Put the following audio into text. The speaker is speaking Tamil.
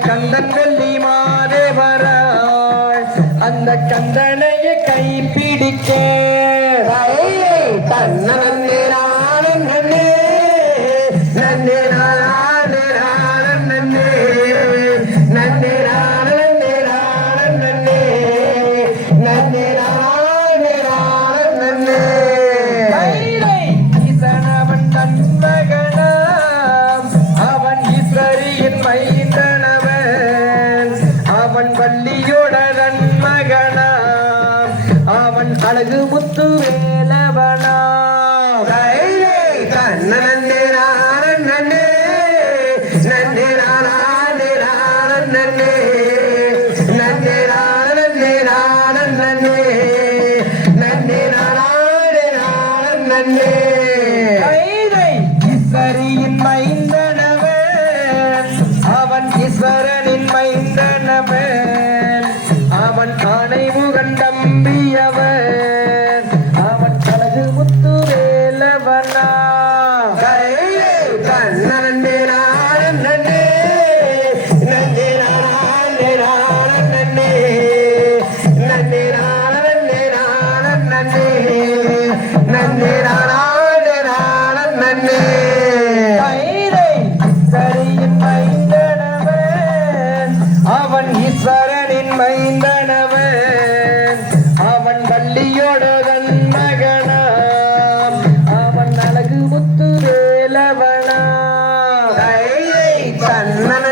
கந்தன் வெள்ளி மாதேவராள் அந்த கந்தனையை கைப்பிடிக்க. பிடிக்க தன்னே அவன் வள்ளியோடதன் மகனாம் அவன் அழகு முத்து வேலவனா நன்னே நன்னே. நன்னே நன்னே. ஈஸ்வரியின் மைந்தனவன் அவன் ஈஸ்வரனின் நன்னே. நானே நாடன் நன்னே. சரியின் மைந்தனவன். அவன் ஈஸ்வரனின் மைந்த banana.